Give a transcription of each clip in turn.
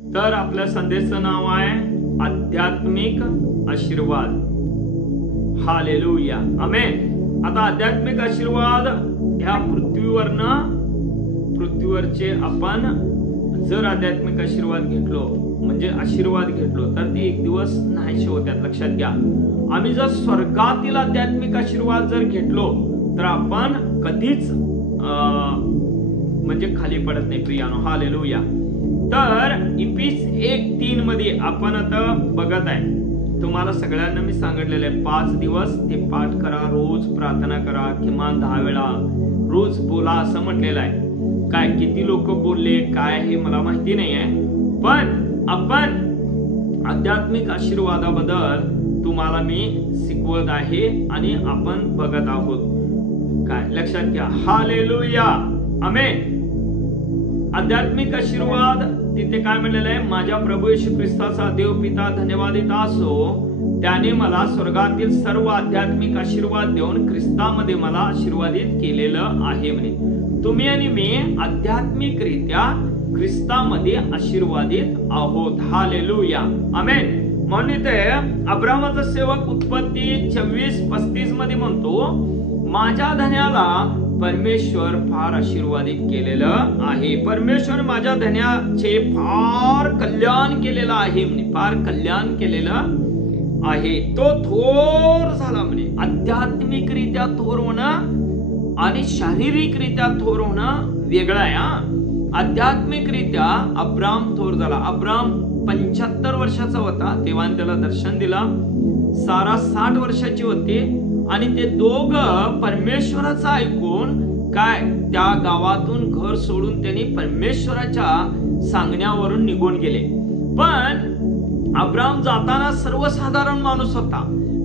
तर आपल्या संदेशाचं नाव आहे आध्यात्मिक आशीर्वाद. हालेलुया, आमेन. आता आध्यात्मिक आशीर्वाद ह्या पृथ्वीवरचे आपण जर आध्यात्मिक आशीर्वाद घेतलो म्हणजे आशीर्वाद घेतलो तर ते एक दिवस नाहीसे होतात. लक्षात घ्या, आम्ही जर स्वर्गातील आध्यात्मिक आशीर्वाद जर घेतलो तर आपण कधीच म्हणजे खाली पडत नाही प्रियानो. हालेलुया. तर इफिस 1:3 मध्ये आपण आता बघत आहे, तुम्हाला सगळ्यांना मी सांगितलेलं आहे 5 दिवस ते पाठ करा, रोज प्रार्थना करा, किमान 10 वेळा रोज बोला असं म्हटलेलं आहे. काय किती लोक बोलले काय हे मला माहिती नाही आहे, पण आपण आध्यात्मिक आशीर्वादाबद्दल तुम्हाला मी शिकवत आहे आणि आपण बघत आहोत. काय लक्षात घ्या. हालेलुया, आमेन. आध्यात्मिक आशीर्वाद तिथे काय म्हणलेलं आहे, माझ्या प्रभू येशू ख्रिस्ताचा देव पिता धन्यवादित असो, त्याने मला स्वर्गातील सर्व आध्यात्मिक आशीर्वाद देऊन ख्रिस्तामध्ये मला आशीर्वादित केलेलं आहे. म्हणे तुम्ही आणि मी आध्यात्मिकरित्या ख्रिस्तामध्ये आशीर्वादित आहोत. हालेलुया, आमेन. म्हणून इथे अब्रामाचा सेवक उत्पत्ती 26:35 मध्ये म्हणतो, माझ्या धन्याला परमेश्वर फार आशीर्वादित केलेलं आहे. परमेश्वर माझ्या धन्याचे फार कल्याण केलेलं आहे. म्हणे फार कल्याण केलेलं आहे. तो थोर झाला. म्हणे आध्यात्मिकरित्या थोर होणं आणि शारीरिकरित्या थोर होणं वेगळं आहे. आध्यात्मिकरित्या अब्राम थोर झाला. अब्राम 75 वर्षाचा होता तेव्हा त्याला दर्शन दिला. सारा 60 वर्षाची होती आणि ते दोघं परमेश्वराचं ऐकून काय त्या गावातून घर सोडून त्यांनी परमेश्वराच्या सांगण्यावरून निघून गेले. पण अब्राम जाताना सर्वसाधारण माणूस होता,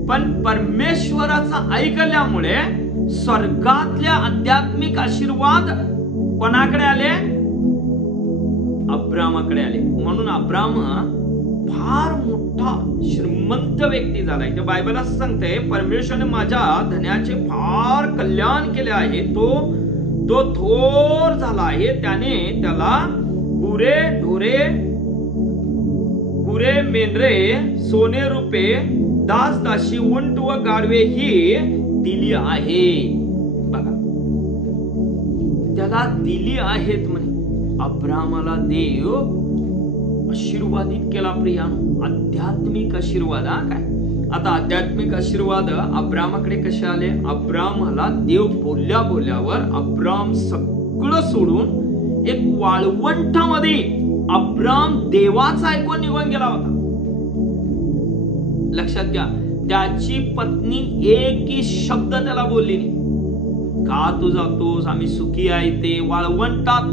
पण परमेश्वराचं ऐकल्यामुळे स्वर्गातल्या आध्यात्मिक आशीर्वाद कोणाकडे आले? अब्रामाकडे आले. म्हणून अब्राम फार मोठा श्रीमंत व्यक्ती झालाय. त्या बायबल असं सांगते, परमेश्वराने माझ्या धन्याचे फार कल्याण केले आहे. तो थोर झाला आहे. त्याने त्याला गुरे ढोरे गुरे मेंढरे सोने रुपे दास दासी उंट व गाढवे ही दिली आहे. बघा, त्याला दिली आहेत. म्हणे अब्रामाला देव आशीर्वादित केला. प्रियानो, आध्यात्मिक आशीर्वाद. काय आता आध्यात्मिक आशीर्वाद अब्रामाकडे कसे आले? अब्रामाला देव बोलल्यावर अब्राम सगळं सोडून एक वाळवंटामध्ये अब्राम देवाचा ऐकून निघून गेला होता. लक्षात घ्या, त्याची पत्नी एकही शब्द त्याला बोलली नाही. का तू जातोस? आम्ही सुखी आहे ते वाळवंटात.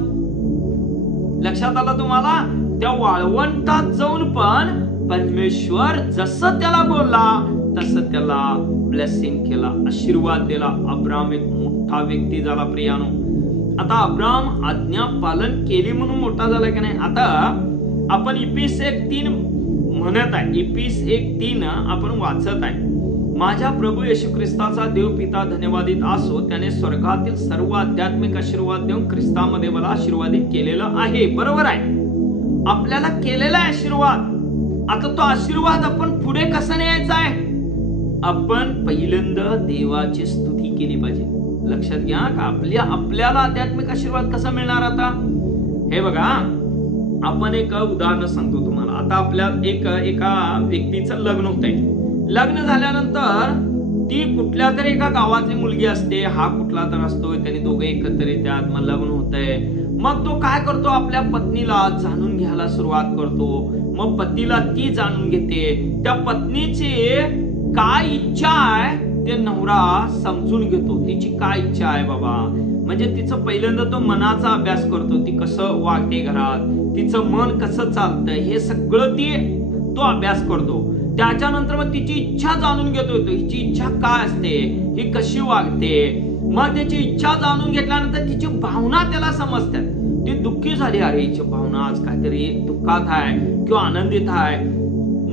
लक्षात आलं तुम्हाला? त्या वाळवंटात जाऊन पण परमेश्वर जसं त्याला बोलला तसं त्याला ब्लेसिंग केला, आशीर्वाद दिला. अब्राम एक मोठा व्यक्ती झाला. प्रियानो, आता अब्राम आज्ञा पालन केली म्हणून मोठा झाला की नाही? आता आपण इफिस 1:3 म्हणत आहे. इफिस 1:3 आपण वाचत आहे, माझ्या प्रभू येशू ख्रिस्ताचा देव पिता धन्यवादित असो, त्याने स्वर्गातील सर्व आध्यात्मिक आशीर्वाद देऊन ख्रिस्तामध्ये मला आशीर्वादित केलेलं आहे. बरोबर आहे, आपल्याला केलेला आशीर्वाद. आता तो आशीर्वाद आपण पुढे कसा न्यायचा आहे? आपण पहिल्यांदा देवाची स्तुती केली पाहिजे. लक्षात घ्या का आपल्याला आध्यात्मिक आशीर्वाद कसा मिळणार? आता हे बघा, आपण एक उदाहरण सांगतो तुम्हाला. आता आपल्या एका व्यक्तीचं लग्न होत आहे. लग्न झाल्यानंतर ती कुठल्या तरी एका गावातली मुलगी असते, हा कुठला तर असतो, त्यांनी दोघे एकत्र येतात, मग लग्न होतंय. मग तो काय करतो? आपल्या पत्नीला जाणून घ्यायला सुरुवात करतो. मग पतीला ती जाणून घेते. त्या पत्नीची काय इच्छा आहे ते नवरा समजून घेतो. तिची काय इच्छा आहे बाबा, म्हणजे तिचं पहिल्यांदा तो मनाचा अभ्यास करतो. ती कसं वागते घरात, तिचं मन कसं चालतंय हे सगळं तो अभ्यास करतो. त्याच्यानंतर मग तिची इच्छा जाणून घेतो. हिची इच्छा काय असते, ही कशी वागते. मग त्याची इच्छा जाणून घेतल्यानंतर तिची भावना त्याला समजतात. ती दुःखी झाली, अरे हिची भावना आज काहीतरी दुःखात आहे किंवा आनंदित आहे.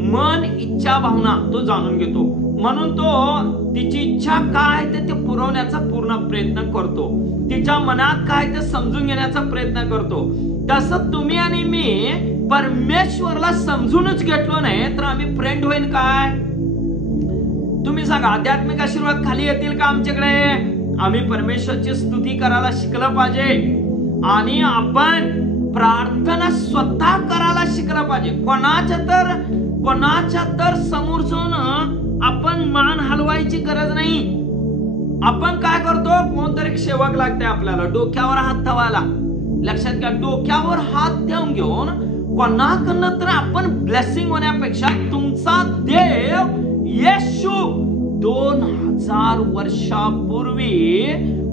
मन, इच्छा, भावना तो जाणून घेतो. म्हणून तो तिची इच्छा काय ते पुरवण्याचा पूर्ण प्रयत्न करतो. तिच्या मनात काय ते समजून घेण्याचा प्रयत्न करतो. तसं तुम्ही आणि मी परमेश्वरला समजूनच घेतलो नाही तर आम्ही फ्रेंड होईल काय? तुम्ही सांगा, आध्यात्मिक आशीर्वाद खाली येतील का आमच्याकडे? आम्ही परमेश्वरची स्तुती करायला शिकलं पाहिजे आणि आपण प्रार्थना स्वतः करायला शिकलं पाहिजे. कोणाच्या तर समोर जाऊन आपण मान हलवायची गरज नाही. आपण काय करतो, कोणतरी सेवक लागते आपल्याला डोक्यावर हात ठेवायला. लक्षात घ्या, डोक्यावर हात ठेवून घेऊन कोणाकडनं तर आपण ब्लेसिंग होण्यापेक्षा तुमचा देव येशू 2000 वर्षापूर्वी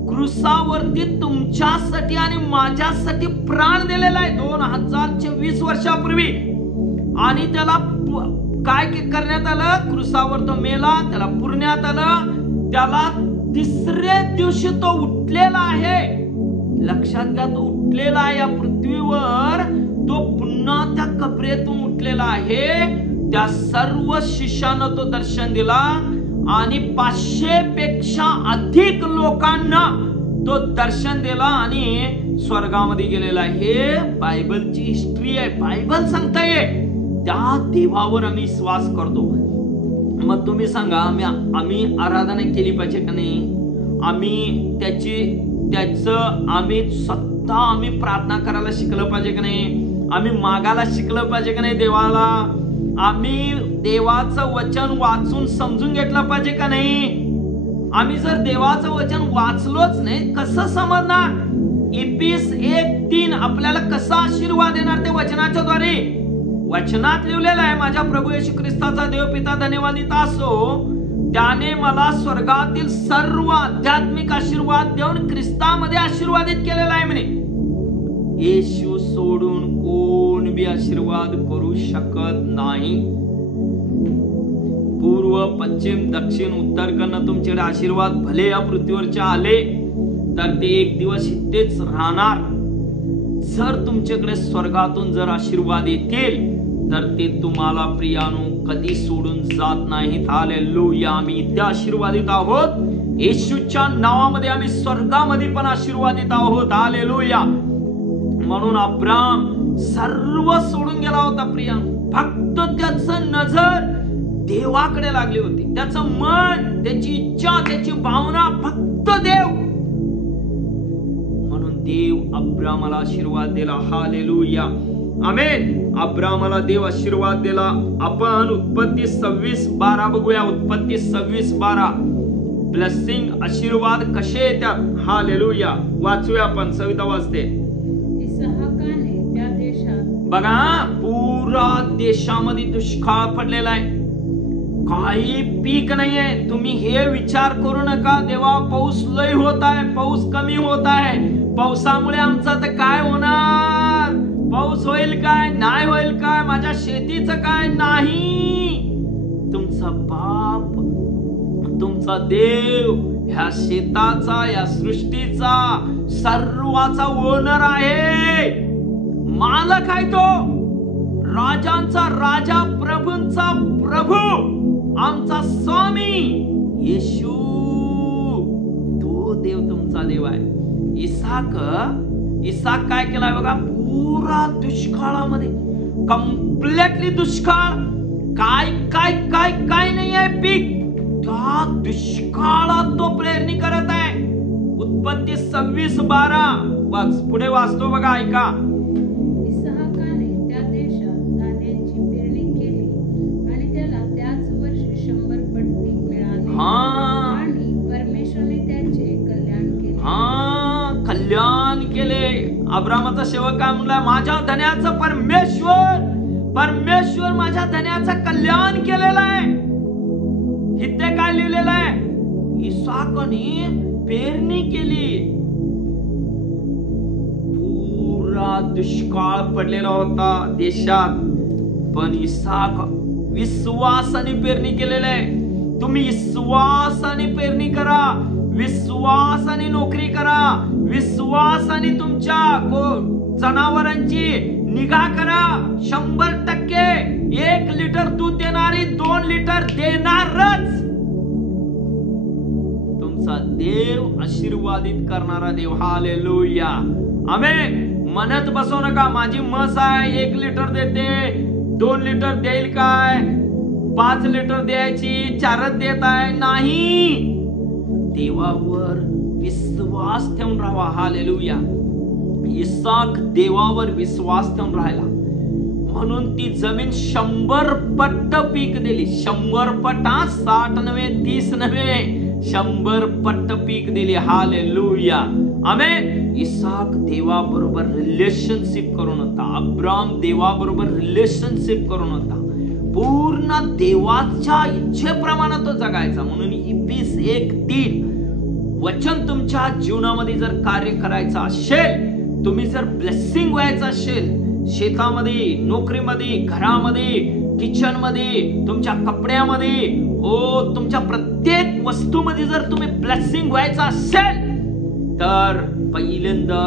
क्रूसावरती तुमच्यासाठी आणि माझ्यासाठी प्राण दिलेला आहे. 2020 वर्षापूर्वी. आणि त्याला काय करण्यात आलं? क्रूसावर तो मेला, त्याला पुरण्यात आलं, त्याला तिसऱ्या दिवशी तो उठलेला आहे. लक्षात घ्या, तो उठलेला आहे या पृथ्वीवर. तो पुन्हा त्या कबरेतून उठलेला आहे. त्या सर्व शिष्यांना तो दर्शन दिला आणि 500 पेक्षा अधिक लोकांना तो दर्शन दिला आणि स्वर्गामध्ये गेलेला आहे. हे बायबलची हिस्ट्री आहे. बायबल सांगताय त्या देवावर आम्ही विश्वास करतो. मग तुम्ही सांगा, आम्ही आराधना केली पाहिजे का नाही? आम्ही स्वतः आम्ही प्रार्थना करायला शिकलं पाहिजे का नाही? आम्ही मागायला शिकलं पाहिजे का नाही देवाला? आम्ही देवाचं वचन वाचून समजून घेतलं पाहिजे का नाही? आम्ही जर देवाचं वचन वाचलोच नाही कसं समजणार? इफिस 1:3 आपल्याला कसा आशीर्वाद देणार ते वचनाच्या द्वारे? वचनात लिहिलेलं आहे, माझ्या प्रभू येशू ख्रिस्ताचा देव पिता धन्यवादित असो, त्याने मला स्वर्गातील सर्व आध्यात्मिक आशीर्वाद देऊन ख्रिस्तामध्ये आशीर्वादित केलेला आहे म्हणे. येशू सोडून कोण बी आशीर्वाद करू शकत नाही. पूर्व पश्चिम दक्षिण उत्तरकडनं तुमच्याकडे आशीर्वाद भले या पृथ्वीवरचे आले तर ते एक दिवस इथेच राहणार. जर तुमच्याकडे स्वर्गातून जर आशीर्वाद येतील तर ते तुम्हाला प्रियानो कधी सोडून जात नाहीत. हालेलुया. आम्ही इथे आशीर्वादित आहोत. येशूच्या नावामध्ये आम्ही स्वर्गामध्ये पण आशीर्वादित आहोत. हालेलुया. म्हणून अब्राम सर्व सोडून गेला होता प्रियानो. फक्त त्याचं नजर देवाकडे लागली होती. त्याचं मन, त्याची इच्छा, त्याची भावना फक्त देव. म्हणून देव अब्रामाला आशीर्वाद दिला. हालेलुया. आमेन. अब्रामाला देव आशीर्वाद दिला. आपण उत्पत्ती 26:12 बघूया. उत्पत्ती 26:12. ब्लेसिंग, आशीर्वाद कसे येतात? हालेलुया. वाचूया आपण. सविता वाचते. त्या देशात बघा, पुरा देशामध्ये दुष्काळ पडलेला आहे. काही पीक नाहीये. तुम्ही हे विचार करू नका देवा पाऊस लय होत आहे, पाऊस कमी होत आहे, पावसामुळे आमचं तर काय होणार? पाऊस होईल काय? नाही होईल काय? माझ्या शेतीचं काय? नाही. तुमचा बाप, तुमचा देव ह्या शेताचा, या सृष्टीचा, सर्वाचा ओनर आहे. मालक आहे तो. राजांचा राजा, प्रभूंचा प्रभू, आमचा स्वामी येशू. तो देव तुमचा देव आहे. इसाक काय केलाय बघा? पुरा दुष्काळामध्ये, कम्प्लीटली दुष्काळ. काय काय काय काय नाही आहे पीक. त्या दुष्काळात तो पेरणी करत आहे. उत्पत्ती 26:12 पुढे वाचतो बघा, ऐका. इसहाकाने त्या देशात धान्याची पेरणी केली आणि त्याला त्याच वर्षी 100 पट पीक मिळाले. आणि परमेश्वराने त्याचे कल्याण केले. कल्याण केले. अब्रामाचा सेवक काय म्हणला? माझ्या धन्याचं परमेश्वर माझ्या धन्याचं कल्याण केलेलं आहे. इथे काय लिहिलेलं आहे? इसाकने पेरणी केली. पुरा दुष्काळ पडलेला होता देशात, पण इसाक विश्वासाने पेरणी केलेलं आहे. तुम्ही विश्वासाने पेरणी करा, विश्वासाने नोकरी करा, विश्वासाने तुमच्या जनावरांची निगा करा. 100% 1 लिटर दूध देणारी 2 लिटर देणारच. तुमचा देव आशीर्वादित करणारा देव. हालेलुया. आमेन. म्हणत बसू नका माझी म्हस आहे 1 लिटर देते, 2 लिटर देईल काय, 5 लिटर द्यायची, 4च देत आहे. नाही, देवावर विश्वास ठेवून राहावा. हालेलुया. इसाक देवावर विश्वास ठेवून राहिला म्हणून ती जमीन 100 पट पीक दिली. 100 पटा, 60 नव्हे, 30 नव्हे, 100 पट पीक दिली. हालेलुया. आमेन. इसाक देवाबरोबर रिलेशनशिप करून होता. अब्राम देवाबरोबर रिलेशनशिप करून होता. पूर्ण देवाच्या इच्छेप्रमाणे तो जगायचा. म्हणून इफिस 1:3 वचन तुमच्या जीवनामध्ये जर कार्य करायचं असेल, तुम्ही जर ब्लेसिंग व्हायचं असेल, शेतामध्ये, नोकरीमध्ये, घरामध्ये, किचन मध्ये, तुमच्या कपड्यामध्ये, तुमच्या प्रत्येक वस्तूमध्ये जर तुम्ही ब्लेसिंग व्हायचं असेल तर पहिल्यांदा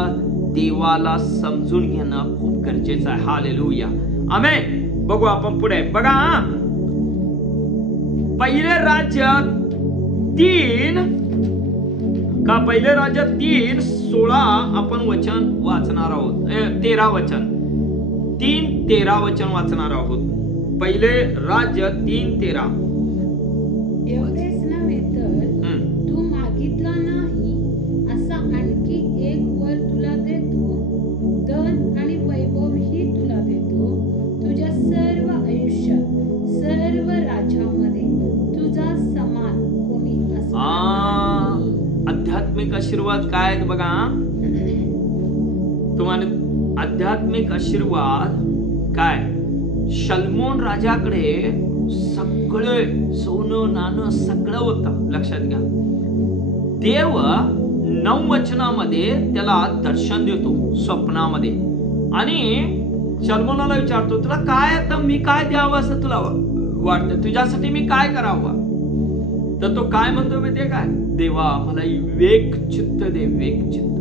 देवाला समजून घेणं खूप गरजेचं आहे. हालेलुया. आमेन. बघू आपण पुढे. बघा, पहिले राज्य 3:16 आपण वचन वाचणार आहोत. 13 वचन 3:13 वचन वाचणार आहोत. पहिले राज्य 3:13. एवढेच नव्हे तर तू मागितला नाही असा आणखी एक वर तुला देतो, धन आणि वैभवही तुला देतो. तुझ्या सर्व आयुष्यात, सर्व राज्यामध्ये तुझा समान कोणी असणार. आध्यात्मिक आशीर्वाद काय आहेत बघा. तुम्हाला आध्यात्मिक आशीर्वाद काय. शल्मोन राजाकडे सगळे सोनं नाणं सगळं होतं. लक्षात घ्या. देव 9 वचनामध्ये त्याला दर्शन देतो स्वप्नामध्ये आणि शल्मोनाला विचारतो, तुला काय आता मी काय द्यावं असं तुला वाटतं, तुझ्यासाठी मी काय करावं. तर तो काय म्हणतो माहितीये काय, देवा मला विवेक चित्त दे, विवेक चित्त.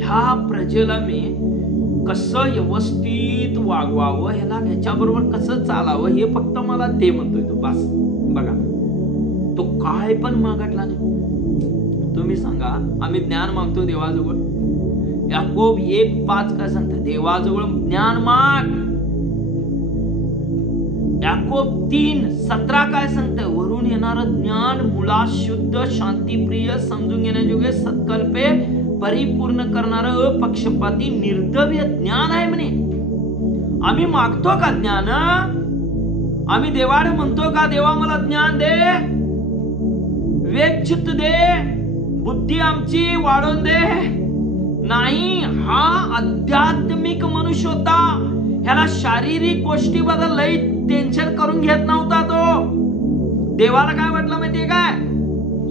ह्या प्रजेला मी कसं व्यवस्थित वागवावं, ह्याच्याबरोबर कसं चालावं हे फक्त मला दे म्हणतोय तो. बस बघा, तो काय पण मागितला नाही. तुम्ही सांगा, आम्ही ज्ञान मागतो देवाजवळ. याकोब 1:5 काय सांगतं, देवाजवळ ज्ञान माग. याकोब 3:17 काय सांगतं, वरून येणारं ज्ञान मुळात शुद्ध, शांतीप्रिय, समजून घेण्याजोगे, सत्कल्पे परिपूर्ण करणारं अपक्षपाती निर्दव्य ज्ञान आहे म्हणे. आम्ही मागतो का ज्ञान? आम्ही देवाला म्हणतो का, देवा मला ज्ञान दे, विवेक चित्त दे, बुद्धी आमची वाढवून दे? नाही, हा आध्यात्मिक मनुष्य होता. ह्याला शारीरिक गोष्टीबद्दल लई टेन्शन करून घेत नव्हता तो. देवाला काय वाटलं माहितीये काय,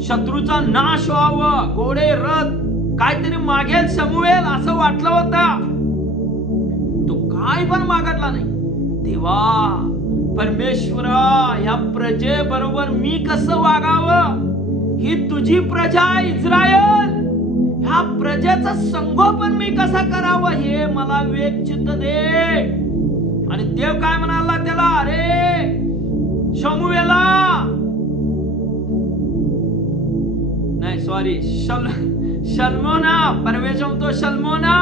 शत्रूचा नाश व्हावं, घोडे रथ काहीतरी मागेल समूहेल असं वाटलं होतं. तो काय पण मागितला नाही. देवा परमेश्वरा, ह्या प्रजे बरोबर मी कसं वागावं, ही तुझी प्रजा इस्रायल, ह्या प्रजेचं संगोपन मी कसं करावं हे मला विवेक चित्त दे. आणि देव काय म्हणाला त्याला, अरे शमूएला, नाही सॉरी शल्मोना, परमेश्वर तो शल्मोना,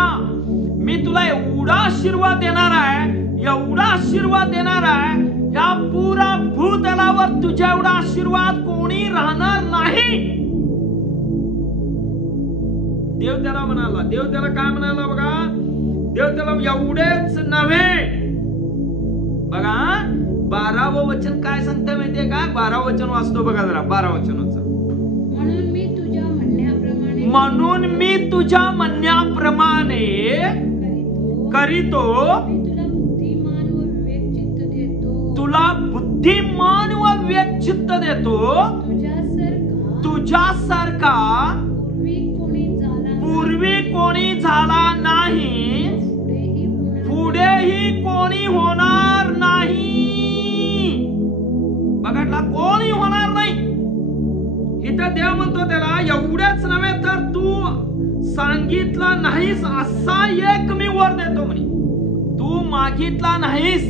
मी तुला एवढा आशीर्वाद देणार आहे, एवढा आशीर्वाद देणार आहे, या पुरा भूतलावर तुझ्या एवढा आशीर्वाद कोणी राहणार नाही. देव त्याला म्हणाला, देव त्याला काय म्हणाला बघा, देव त्याला एवढेच नव्हे. बघा 12वं वचन काय सांगतं माहितीये का, 12वं वचन वाचतो बघा जरा. 12वं वचन वाचा. म्हणून मी तुझ्या म्हणण्याप्रमाणे करीतो, तुला बुद्धिमान व विवेक चित्त देतो. तुझ्यासारखा पूर्वी कोणी झाला नाही, पुढेही कोणी होणार नाही. बघा, कोणी होणार नाही. इथं देव म्हणतो त्याला, एवढेच नव्हे तर तू सांगितला नाहीस असा एक मी वर देतो म्हणे. तू मागितला नाहीस,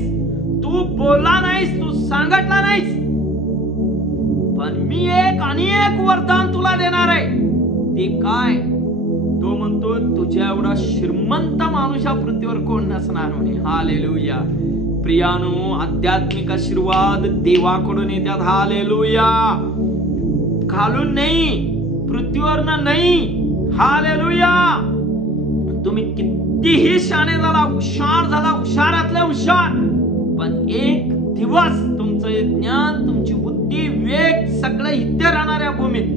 तू बोलला नाहीस, तू सांगितला नाहीस, पण मी एक आणि एक वरदान तुला देणार आहे. ते काय, तो म्हणतो तुझ्या एवढा श्रीमंत माणूस या पृथ्वीवर कोण नसणार म्हणे. हालेलुया. प्रियानो, आध्यात्मिक आशीर्वाद देवाकडून येतात. हालेलुया. खालून नाही, पृथ्वीवरनं नाही. हालेलुया. तुम्ही कितीही शाणे झाला, हुशार झाला, हुशारातले हुशार, पण एक दिवस तुमचं ज्ञान, तुमची बुद्धी, विवेक सगळं इथे राहणाऱ्या भूमीत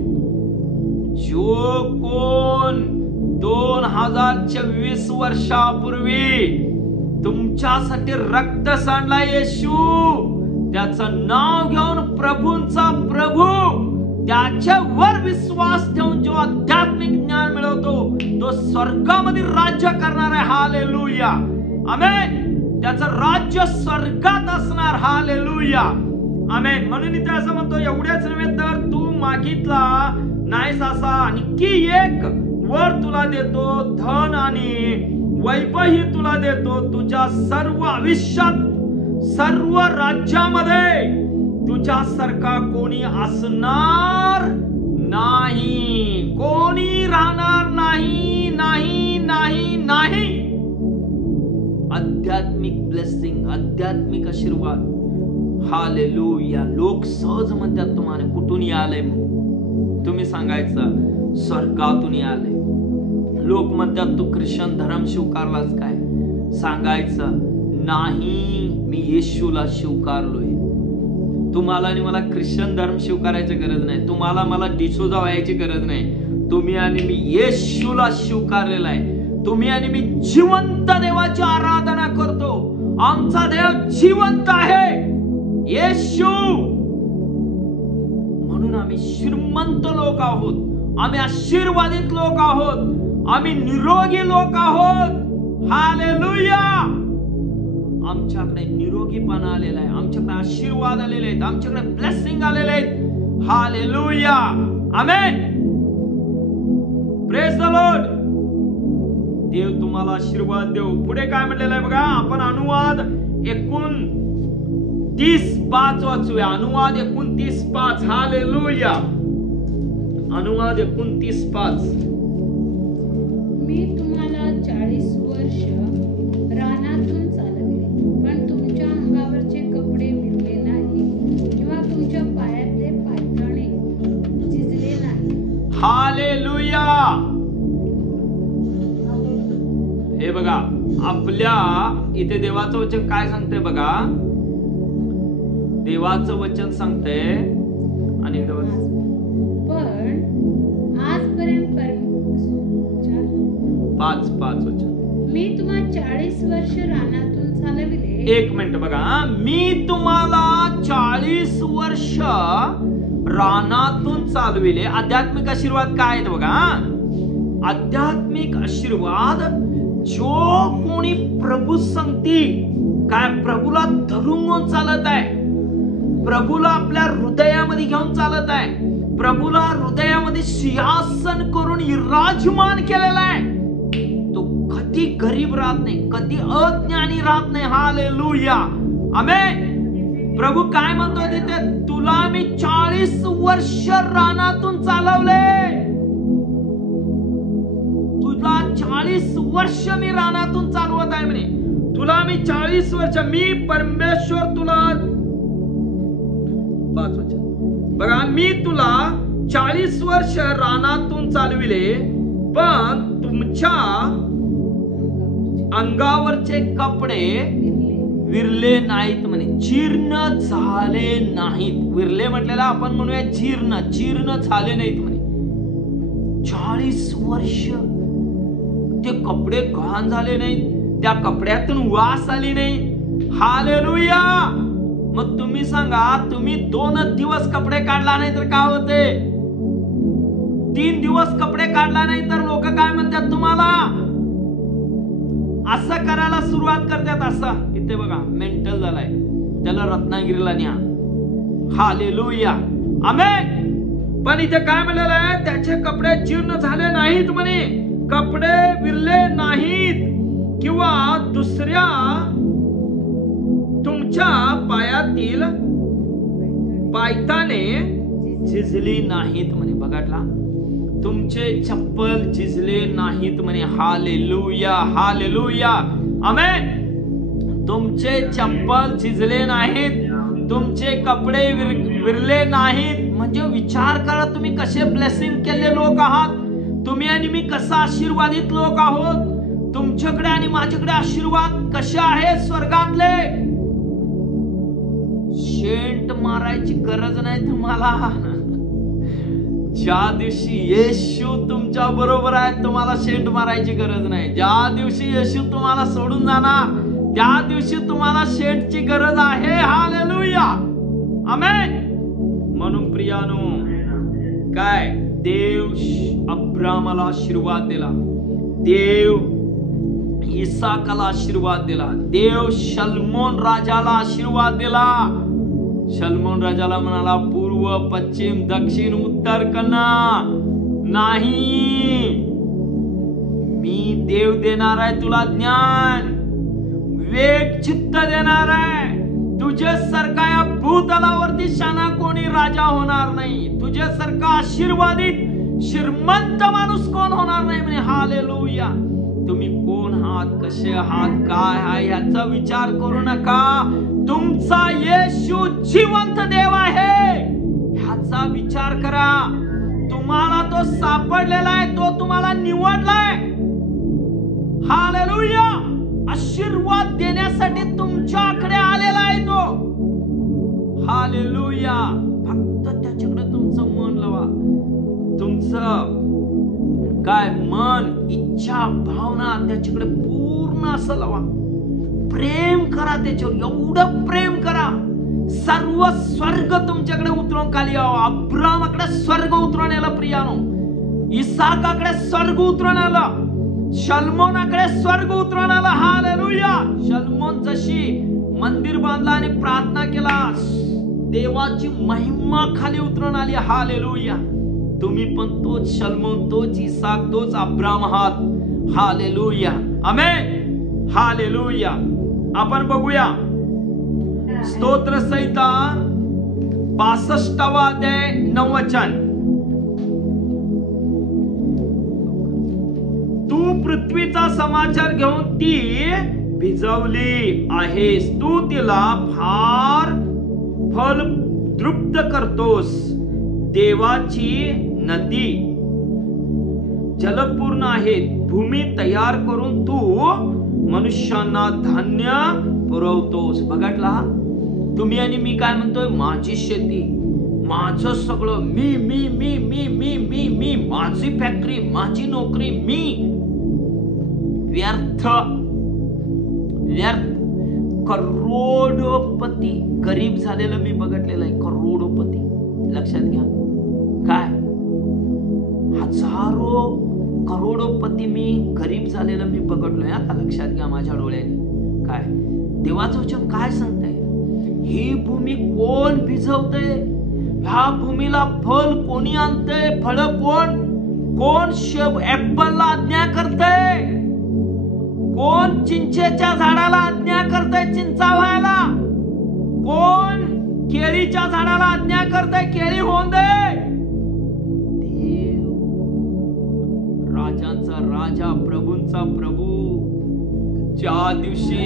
जो कोण 2024 वर्षापूर्वी तुमच्यासाठी रक्त सांडला येशू, त्याचं नाव घेऊन प्रभूंचा प्रभू, त्याच्यावर विश्वास ठेवून जो आध्यात्मिक ज्ञान मिळवतो तो स्वर्गामध्ये राज्य करणार आहे. हालेलुया. आमेन. त्याचं राज्य स्वर्गात असणार. हालेलुया. आमेन. म्हणून इथे असं म्हणतो, एवढेच नव्हे तर तू मागितला नाहीस असा आणखी एक वर तुला देतो, धन आणि वैभवही तुला देतो. तुझ्या सर्व आयुष्यात, सर्व राज्यामध्ये तुझ्यासारखा कोणी असणार नाही, कोणी राहणार नाही, नाही, नाही, नाही. आध्यात्मिक ब्लेसिंग, आध्यात्मिक आशीर्वाद. हालेलुया. लोक सहज म्हणतात तुम्हाला कुठून आलंय, तुम्ही सांगायचं स्वर्गातून आलंय. लोक म्हणतात तू ख्रिश्चन धर्म स्वीकारलास काय, सांगायचं नाही, मी येशूला स्वीकारलोय. तुम्हाला आणि मला ख्रिश्चन धर्म स्वीकारायची गरज नाही. तुम्हाला मला डिसोजा व्हायची गरज नाही. तुम्ही आणि मी येशूला स्वीकारलेला आहे. तुम्ही आणि मी जिवंत देवाची आराधना करतो. आमचा देव जिवंत आहे, येशू. म्हणून आम्ही श्रीमंत लोक आहोत, आम्ही आशीर्वादित लोक आहोत, आम्ही निरोगी लोक आहोत. हालेलुया. आमच्याकडे निरोगीपणा आलेला आहे, आमच्याकडे आशीर्वाद आलेले आहेत, आमच्याकडे ब्लेसिंग आलेले आहेत. Hallelujah. Amen. Praise the Lord. देव तुम्हाला आशीर्वाद देव. पुढे काय म्हटलेलं आहे बघा, आपण अनुवाद 29:5 वाचूया. अनुवाद 29:5. हालेलुया. अनुवाद 29:5. मी तुम्हाला 40 वर्ष रानातून चालवले, पण तुमच्या अंगावरचे कपडे विरले नाही किंवा तुमच्या पायातले पायताणे झिजले नाही. हालेलुया. हे बघा, आपल्या इथे देवाचं वचन काय सांगते बघा. देवाचं वचन सांगते आणि पण आजपर्यंत 5 वचन. मी तुम्हाला 40 वर्ष रानातून चालविले. एक मिनिट बघा, मी तुम्हाला 40 वर्ष रानातून चालविले. आध्यात्मिक आशीर्वाद काय आहेत बघा. आध्यात्मिक आशीर्वाद जो कोणी प्रभू संगती काय प्रभूला धरून चालत आहे, प्रभूला आपल्या हृदयामध्ये घेऊन चालत आहे, प्रभूला हृदयामध्ये सिंहासन करून विराजमान केलेला आहे, तो कधी गरीब राहत नाही, कधी अज्ञानी राहत नाही. हालेलुया. आमेन. प्रभू काय म्हणतो तिथे, तुला मी 40 वर्ष रानातून चालवले. तुला 40 वर्ष मी रानातून चालवत आहे म्हणे. तुला मी 40 वर्ष, मी परमेश्वर तुला 5 वचन बघा, मी तुला 40 वर्ष रानातून चालविले, पण तुमच्या अंगावरचे कपडे विरले नाहीत म्हणे, जीर्ण झाले नाहीत. विरले म्हटलेला आपण म्हणूया जीर्ण झाले नाहीत म्हणे. 40 वर्ष ते कपडे घाण झाले नाहीत, त्या कपड्यातून वास आली नाही. हालेलुया. मग तुम्ही सांगा, तुम्ही 2 दिवस कपडे काढला नाही तर काय होते? 3 दिवस कपडे काढला नाही तर लोक काय म्हणतात तुम्हाला? असं करायला सुरुवात करतात. असं इथे बघा, मेंटल झालाय, त्याला रत्नागिरीला न्या. हालेलुया. आमेन. पण इथे काय म्हणलेलं आहे, त्याचे कपडे जीर्ण झाले नाहीत म्हणे, कपडे विरले नाहीत किंवा दुसऱ्या तुमच्या पायातील पायताने झिजली नाहीत म्हणे. बघाटला तुमचे चप्पल झिजले नाहीत म्हणे. हालेलुया, हालेलुया, आमेन. तुमचे चप्पल झिजले नाहीत, तुमचे कपडे विरले नाहीत. म्हणजे विचार करा, तुम्ही कसे ब्लेसिंग केले लोक आहात. तुम्ही आणि मी कसा आशीर्वादित लोक आहोत. तुमच्याकडे आणि माझ्याकडे आशीर्वाद कसे आहेत स्वर्गातले. शेंट मारायची गरज नाही तुम्हाला. ज्या दिवशी येशू तुमच्या बरोबर आहे, तुम्हाला शेंट मारायची गरज नाही. ज्या दिवशी येशू तुम्हाला सोडून जाणार, त्या दिवशी तुम्हाला शेंटची गरज आहे. हालेलुया, आमेन. म्हणून प्रियानो, काय देव अब्रामाला आशीर्वाद दिला, देव इसाकाला आशीर्वाद दिला, देव शल्मोन राजाला आशीर्वाद दिला. शल्मोन राजाला म्हणाला, पूर्व पश्चिम दक्षिण उत्तर कन्ना नाही, मी देव देणार आहे तुला ज्ञान, वेग चित्त देणार आहे. तुझ्यासारखा या भूतलावरती शाना कोणी राजा होणार नाही. तुझ्यासारखा आशीर्वादित श्रीमंत माणूस कोण होणार नाही म्हणे. हालेलुया. तुम्ही कोण आहात, कसे आहात, काय आहे याचा विचार करू नका. तुमचा येशू जिवंत देव आहे ह्याचा विचार करा. तुम्हाला तो सापडलेला आहे, तो तुम्हाला निवडलाय. हालेलुया. आशीर्वाद देण्यासाठी तुमच्याकडे आलेला आहे तो. हालेलुया. फक्त त्याच्याकडे तुमचं मन लावा. तुमचं काय मन, इच्छा, भावना त्याच्याकडे पूर्ण असं लावा. प्रेम करा त्याच्यावर, एवढं प्रेम करा. सर्व स्वर्ग तुमच्याकडे उतरून खाली यावं. अब्रामाकडे स्वर्ग उतरून आला प्रियानो, इसाकाकडे स्वर्ग उतरून आला, शल्मोनाकडे स्वर्ग उतरून आला. हालेलुया. शल्मोन जशी मंदिर बांधला आणि प्रार्थना केला, देवाची महिमा खाली उतरून आली. हालेलुया. तुम्ही पण तोच शल्मोन, तोच इसाक, तोच अब्राम आहात. हालेलुया, आमेन. हालेलुया. आपण बघूया स्तोत्र संहिता 62 अध्याय 9 वचन. तू पृथ्वीचा समाचार घेऊन ती भिजवली आहेस, तू तिला फार फलद्रुप्त करतोस. देवाची नदी जलपूर्ण आहेत, भूमी तयार करून तू मनुष्यांना धान्य पुरवतोस. बघटला, तुम्ही आणि मी काय म्हणतोय, माझी शेती, माझं सगळं, मी मी मी मी मी मी मी माझी फॅक्टरी, माझी नोकरी, मी. व्यर्थ व्यर्थ. करोडोपती गरीब झालेलं मी बघितलेलं आहे. करोडोपती, लक्षात घ्या. काय हजारो करोडोपती मी गरीब झालेलं मी बघितलोय. आता लक्षात घ्या माझ्या डोळ्याने. काय देवाचं वचन काय सांगतंय, ही भूमी कोण भिजवतंय, ह्या भूमीला फळ कोणी आणतंय, फळ कोण कोण ऍपलला आज्ञा करतंय, कोण चिंचेच्या झाडाला आज्ञा करतंय चिंचा व्हायला, कोण केळीच्या झाडाला आज्ञा करतंय केळी होऊन दे. देव राजांचा राजा, प्रभूंचा प्रभू. ज्या दिवशी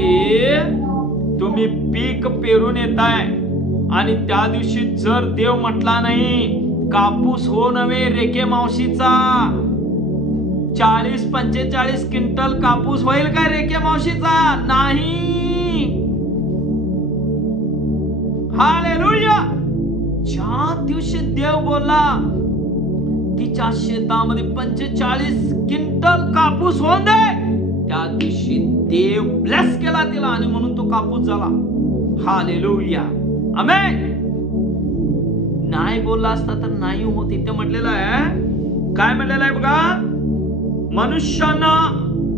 तुम्ही पीक पेरून येताय आणि त्या दिवशी जर देव म्हटला नाही कापूस हो नव्हे रेके मावशीचा, 40-45 क्विंटल कापूस होईल काय रेके मावशीचा? नाही. हालेलुया. ज्या दिवशी देव बोलला तिच्या शेतामध्ये 45 क्विंटल कापूस होऊन दे, त्या दिवशी देव ब्लेस केला तिला आणि म्हणून तो कापूस झाला. हालेलुया, आमेन. नाही बोलला असता तर नाही होत. इथे म्हटलेलं आहे, काय म्हटलेलं आहे बघा, मनुष्यांना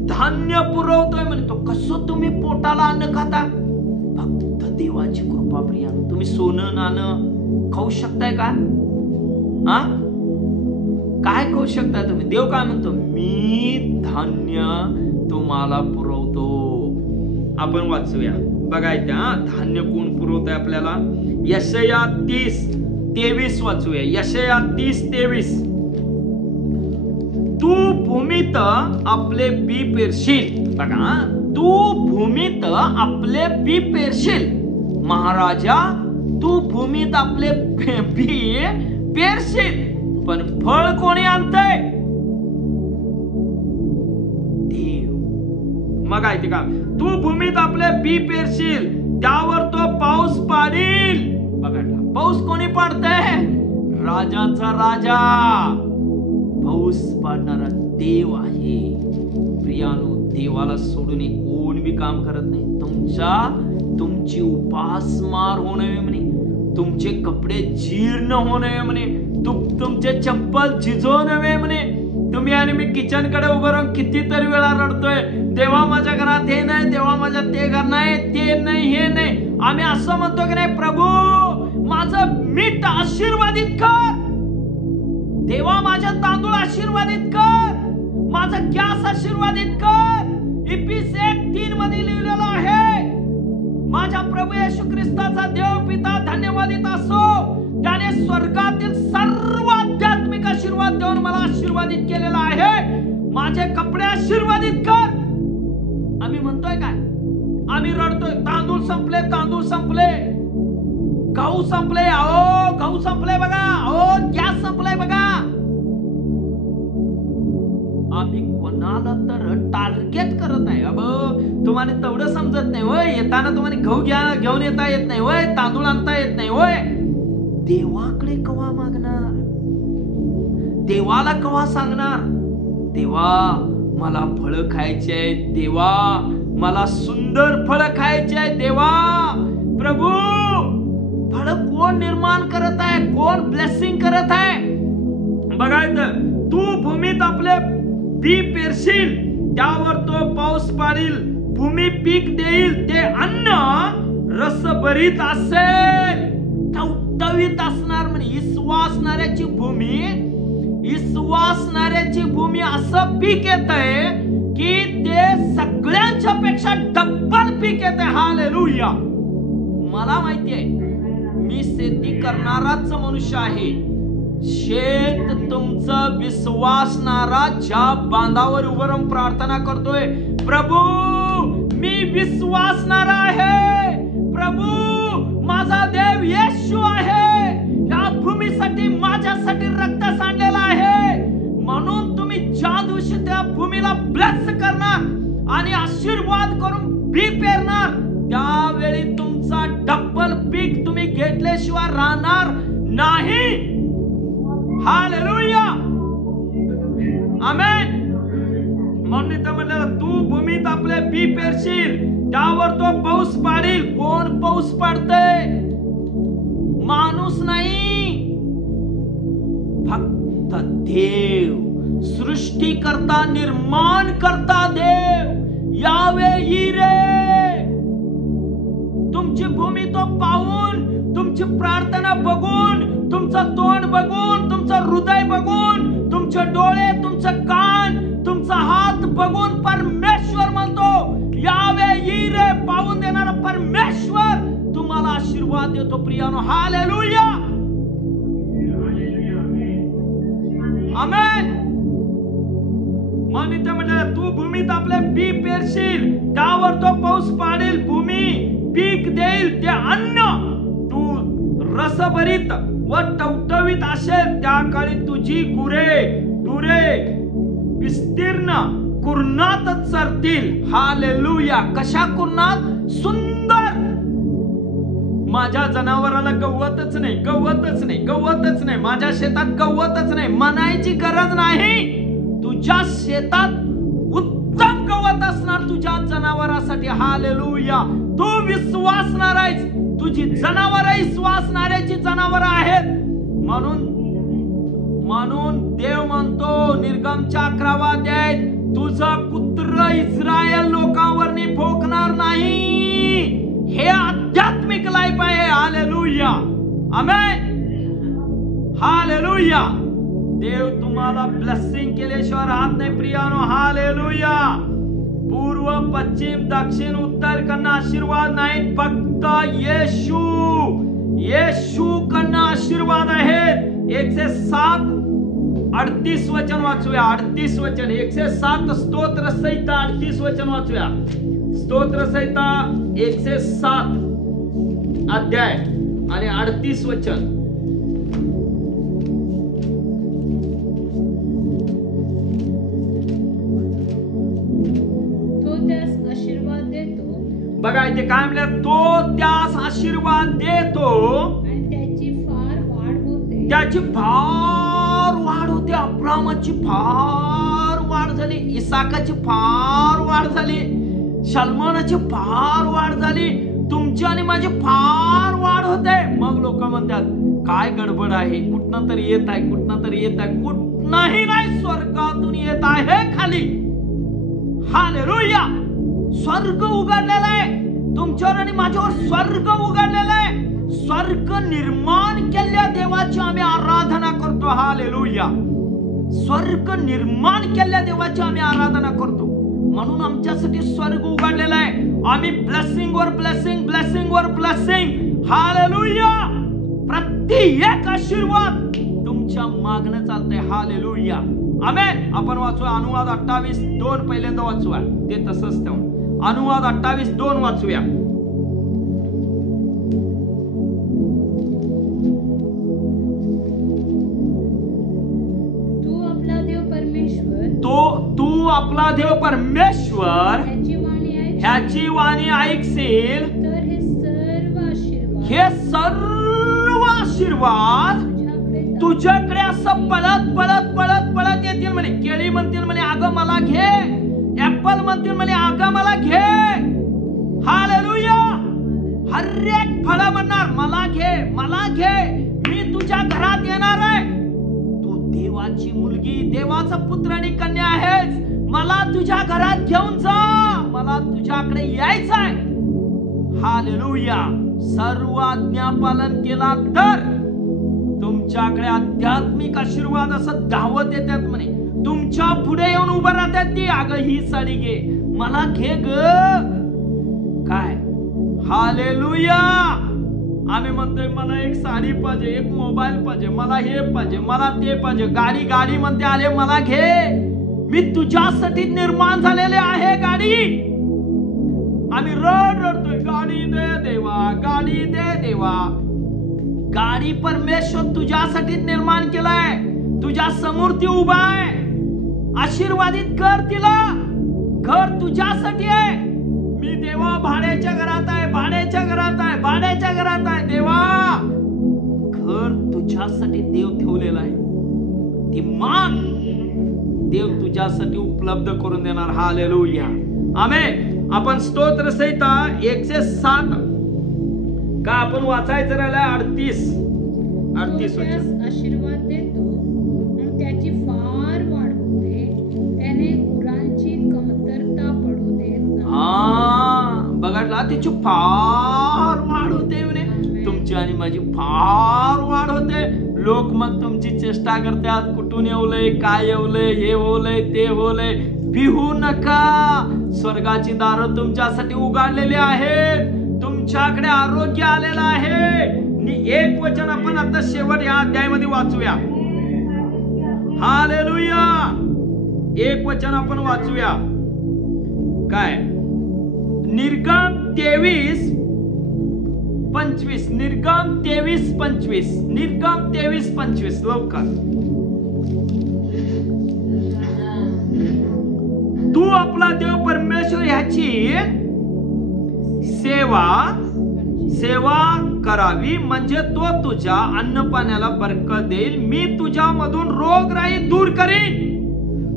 धान्य पुरवतोय म्हणे तो. कसं तुम्ही पोटाला अन्न खाता? फक्त देवाची कृपा प्रिया. तुम्ही सोनं नाणं खाऊ शकताय का? हा, काय खाऊ शकताय तुम्ही? देव काय म्हणतो, मी धान्य तुम्हाला पुरवतो. आपण वाचूया, बघायचं धान्य कोण पुरवतोय आपल्याला. यशया 30:23 वाचूया. यशया 30:23. तू भूमीत आपले बी पेरशील. बघा, तू भूमीत आपले बी पेरशील. महाराजा, तू भूमीत आपले बी पेरशील, पण फळ कोणी आणतंय? देव. मग आहे ते का, तू भूमीत आपले बी पेरशील, त्यावर तो पाऊस पाडील. बघा, पाऊस कोणी पाडतंय? राजांचा राजा, पाऊस पाडणारा देव आहे. प्रियानो, देवाला सोडून कोण बी काम करत नाही. तुमची उपासमार होऊ नये म्हणे, तुमचे कपडे जीर्ण होऊ नये म्हणे, तुमचे चप्पल झिजू नये म्हणे. तुम्ही आणि मी किचन कडे उभं राहून कितीतरी वेळा रडतोय, देवा माझ्या घरात हे नाही, देवा माझ्या ते घर नाही, ते नाही, हे नाही. आम्ही असं म्हणतो की नाही, प्रभू माझं मीठ आशीर्वादित कर, देवा माझ्या तांदूळ आशीर्वादित कर, माझा गॅस आशीर्वादित कर. इफिस 1:3 मध्ये लिहिलेलं आहे, माझ्या प्रभू येशू ख्रिस्ताचा देव पिता धन्यवादित असो, त्याने स्वर्गातील सर्व आध्यात्मिक आशीर्वाद देऊन मला आशीर्वादित केलेला आहे. माझे कपडे आशीर्वादित कर. आम्ही म्हणतोय काय? आम्ही रडतोय, तांदूळ संपले, तांदूळ संपले, गहू संपले, अहो गहू संपले बघा, अहो गॅस संपलाय बघा. आम्ही कोणाला तर टार्गेट करत आहे. अब तुम्हाला तेवढं समजत नाही होय, येताना तुम्हाला गहू घेऊन येता येत नाही होय, तांदूळ आणता येत नाही होय. देवाकडे कवा मागणार? देवाला कवा सांगणार? देवा मला फळं खायची आहेत, देवा मला सुंदर फळं खायची आहेत. देवा प्रभू, फळं कोण निर्माण करत आहे? कोण ब्लेसिंग करत आहे? बघायचं, तू भूमीत आपले बी पेरशील, त्यावर तो पाऊस पाडील, भूमी पीक देईल, ते अन्न रसभरीत असेल, टवटवीत असणार. म्हणजे इसवासणाऱ्याची भूमी असं पीक येतंय की ते सगळ्यांच्या पेक्षा डबल पीक येतंय. हालेलुया. मला माहिती आहे, मी शेती करणाराच मनुष्य आहे. शेत तुमचं विश्वासणारा ज्या बांधावर उभं राहून प्रार्थना करतोय, प्रभू मी विश्वासणारा आहे, प्रभू माझा देव येशू आहे, या भूमीसाठी माझ्यासाठी रक्त सांडलेला आहे, म्हणून तुम्ही ज्या दिवशी त्या भूमीला ब्लेस करणार आणि आशीर्वाद करून बी पेरणार, त्यावेळी तुमचा डबल पीक तुम्ही घेतल्याशिवाय राहणार नाही. हालेलुया. आमेन. म्हणून तर म्हणलं, तू भूमीत आपले बी पेरशील, त्यावर तो पाऊस पाडील. कोण पाऊस पाडतंय? माणूस नाही, फक्त देव. सृष्टी करता, निर्माण करता देव. यावेळी रे तुमची भूमी तो पाहून, तुमची प्रार्थना बघून, तुमचं तोंड बघून, तुमचं हृदय बघून, तुमचे डोळे, तुमचं कान, तुमचा हात बघून परमेश्वर म्हणतो, यावेळी रे पाहून देणारा परमेश्वर तुम्हाला आशीर्वाद देतो. प्रियानो, हालेलुया. आमेन. म्हणून म्हटलं, तू भूमीत आपले बी पेरशील, त्यावर तो पाऊस पाडेल, भूमी पीक देईल, ते अन्न तू रसभरीत व टवटवीत असेल. त्या काळी तुझी गुरे विस्तीर्ण कुरणातच चरतील. हालेलुया. कशा कुरणात? सुंदर. माझ्या जनावराला गवतच नाही, गवतच नाही, गवतच नाही, माझ्या शेतात गवतच नाही, म्हणायची गरज नाही. तुझ्या शेतात उत्तम गवत असणार तुझ्या जनावरासाठी. हालेलुया. तू विश्वासणार आहेस, तुझी जनावर विश्वासणाऱ्याची जनावर आहेत. म्हणून देव म्हणतो निर्गमच्या 11व्या अध्यायात, तुझा कुत्र इस्रायल लोकांवर भोकणार नाही. हे आध्यात्मिक लाईफ आहे. हालेलुया. आमेन. हालेलुया. देव तुम्हाला ब्लेसिंग केल्याशिवाय राहत नाही प्रियानो. हालेलुया. पूर्व, पश्चिम, दक्षिण, उत्तर कडनं आशीर्वाद नाहीत, फक्त येशू कडनं आशीर्वाद आहेत. 107 38 वचन वाचूया. 38 वचन, 107 स्तोत्र संहिता 38 वचन वाचूया. स्तोत्र संहिता 107 अध्याय आणि 38 वचन. बघा इथे काय म्हणलं, तो त्यास आशीर्वाद देतो आणि त्याची फार वाढ होते. त्याची फार वाढ होते. अब्रामाची फार वाढ झाली, इसाकाची फार वाढ झाली, सलमानाची फार वाढ झाली, तुमची आणि माझी फार वाढ होते. मग लोक म्हणतात काय गडबड आहे, कुठनं तरी येत आहे, कुठनं तरी येत आहे. कुठनही नाही, स्वर्गातून येत आहे खाली. हालेलुया. स्वर्ग उघडलेला आहे तुमच्यावर आणि माझ्यावर. स्वर्ग उघडलेला आहे. स्वर्ग निर्माण केलेल्या देवाची आम्ही आराधना करतो. हालेलुया. स्वर्ग निर्माण केलेल्या देवाची आम्ही आराधना करतो. म्हणून आमच्यासाठी स्वर्ग उघडलेला आहे. आम्ही ब्लेसिंग वर ब्लेसिंग, ब्लेसिंग वर ब्लेसिंग. हालेलुया. प्रत्येक आशीर्वाद तुमच्या मागणं चालतंय. हालेलुया. आमेन. आपण वाचूया अनुवाद 28:2 पहिल्यांदा वाचूया. ते तसंच ठेवून अनुवाद 28:2 वाचूया. तू आपला देव परमेश्वर ह्याची वाणी ऐकशील तर हे सर्व आशीर्वाद तुझ्याकडे असं पळत पळत पळत पळत येतील म्हणे. केळी म्हणतील म्हणे अगं मला घे, ऍपल म्हणतील म्हणे अगं मला घे. हालेलुया. हर एक फळ म्हणणार मला घे, मला घे, मी तुझ्या घरात येणार आहे. तू देवाची मुलगी, देवाचा पुत्र आणि कन्या आहेस. मला तुझ्या घरात घेऊन जा, मला तुझ्याकडे यायचं आहे. हालेलुया. सर्व आज्ञा पालन केला तर तुमच्याकडे आध्यात्मिक आशीर्वाद असं धावत येतात म्हणे. तुमच्या पुढे येऊन उभं राहतात ती, अगं ही साडी घे, मला घे ग. काय हालेलुया. आम्ही म्हणतोय मला एक साडी पाहिजे, एक मोबाईल पाहिजे, मला हे पाहिजे, मला ते पाहिजे. गाडी गाडी म्हणते आले मला घे. मी तुझ्यासाठी निर्माण झालेले आहे गाडी. आम्ही रडतोय गाडी दे देवा, गाडी दे देवा. गाडी परमेश्वर तुझ्यासाठी निर्माण केलाय. तुझ्या समोर ती उभा आहे. आशीर्वादित कर तिला. घर तुझ्यासाठी आहे. मी देवा भाड्याच्या घरात आहे, भाड्याच्या घरात आहे, भाड्याच्या घरात आहे. देवा घर तुझ्यासाठी देव ठेवलेला आहे. ती मान देव तुझ्यासाठी उपलब्ध करून देणार. हालेलुया. आमेन. आपण स्तोत्र संहिता 107 का आपण वाचायचं राहिलं 38 आशीर्वाद देतो आणि त्याची फार वाढ होते. त्याने गुरांची कमतरता पडू देत नाही. बघा तिची फार वाढ होते म्हणे. तुमची आणि माझी फार वाढ होते. लोक मग तुमची चेष्टा करतात, कुठून येवलंय, काय येवलंय, हे होलंय, ते होलंय. भिवू नका. स्वर्गाची दारं तुमच्यासाठी उघडलेली आहेत. तुमच्याकडे आरोग्य आलेलं आहे. एक वचन आपण आता शेवट या अध्यायामध्ये वाचूया. हालेलुया. एक वचन आपण वाचूया. काय निर्गम 23:25. निर्गम 23:25. निर्गम 23:25 लवकर. तू आपला देव परमेश्वर ह्याची सेवा करावी, म्हणजे तो तुझ्या अन्न पाण्याला बरकत देईल. मी तुझ्या मधून रोगराई दूर करीन.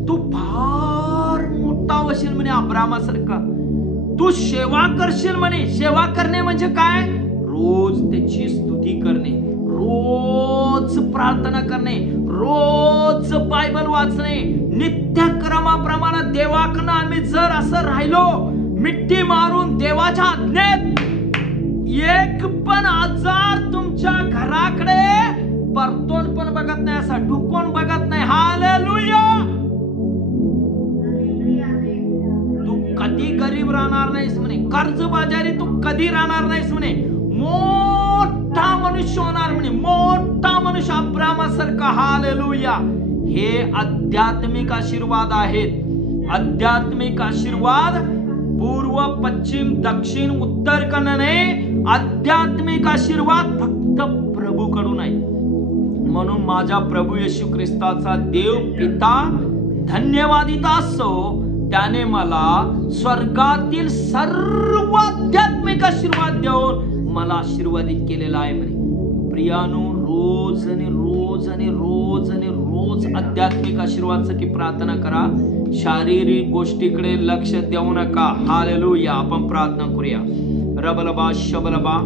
तू फार मोठा होशील म्हणे अब्रामासारखा. तू सेवा करशील म्हणे. सेवा करणे म्हणजे काय? रोज त्याची स्तुती करणे, रोज प्रार्थना करणे, रोज बायबल वाचणे. नित्यक्रमाप्रमाणे देवाकडे आम्ही जर असं राहिलो, मिट्टी मारून देवाच्या आज्ञेत, एक पण आजार तुमच्या घराकडे परतून पण बघत नाही, असा ढुकून बघत नाही. हालेलुया. तू कधी गरीब राहणार नाहीस म्हणे. कर्जबाजारी तू कधी राहणार नाहीस म्हणे. मोठा मनुष्य होणार म्हणे. मोठा मनुष्य अब्रामासारखा. हालेलुया. हे आध्यात्मिक आशीर्वाद आहेत. आध्यात्मिक आशीर्वाद पूर्व, पश्चिम, दक्षिण, उत्तर कडून आध्यात्मिक आशीर्वाद फक्त प्रभूकडून आहे. म्हणून माझ्या प्रभू येशू ख्रिस्ताचा देव पिता धन्यवादित असो, त्याने मला स्वर्गातील सर्व आध्यात्मिक आशीर्वाद देऊन मला आशीर्वादित केलेला आहे म्हणे. प्रियानो, रोज आणि रोज आणि रोज आणि रोज आध्यात्मिक आशीर्वादाची प्रार्थना करा. शारीरिक गोष्टीकडे लक्ष देऊ नका. हालेलुया. आपण प्रार्थना करूया. रबलबा शबलबा.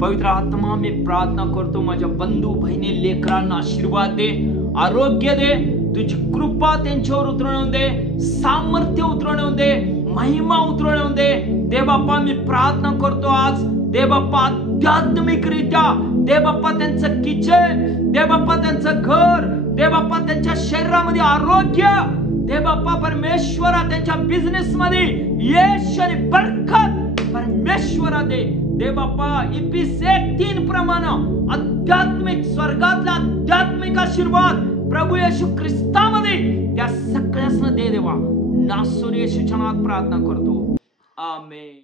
पवित्र आत्मा, मी प्रार्थना करतो माझ्या बंधू बहिणी लेकरांना आशीर्वाद दे, आरोग्य दे, तुझी कृपा त्यांच्यावर उतरवून दे, सामर्थ्य उतरवून दे, महिमा उतरवून दे. देव बाप्पा, मी प्रार्थना करतो आज देव बाप्पा आध्यात्मिक रित्या देव बाप्पा त्यांचं किचन, देव बाप्पा त्यांचं घर, देव बाप्पा त्यांच्या शरीरामध्ये आरोग्य, देव बाप्पा परमेश्वरा त्यांच्या बिझनेस मध्ये यश आणि बरकत परमेश्वरा दे. देव बाप्पा इफिसियन्स 3 प्रमाणे आध्यात्मिक स्वर्गातला आध्यात्मिक आशीर्वाद प्रभू येशू ख्रिस्तामध्ये त्या सगळ्यांना दे देवा. नासोरी येशूच्या नावात प्रार्थना करतो. आमेन.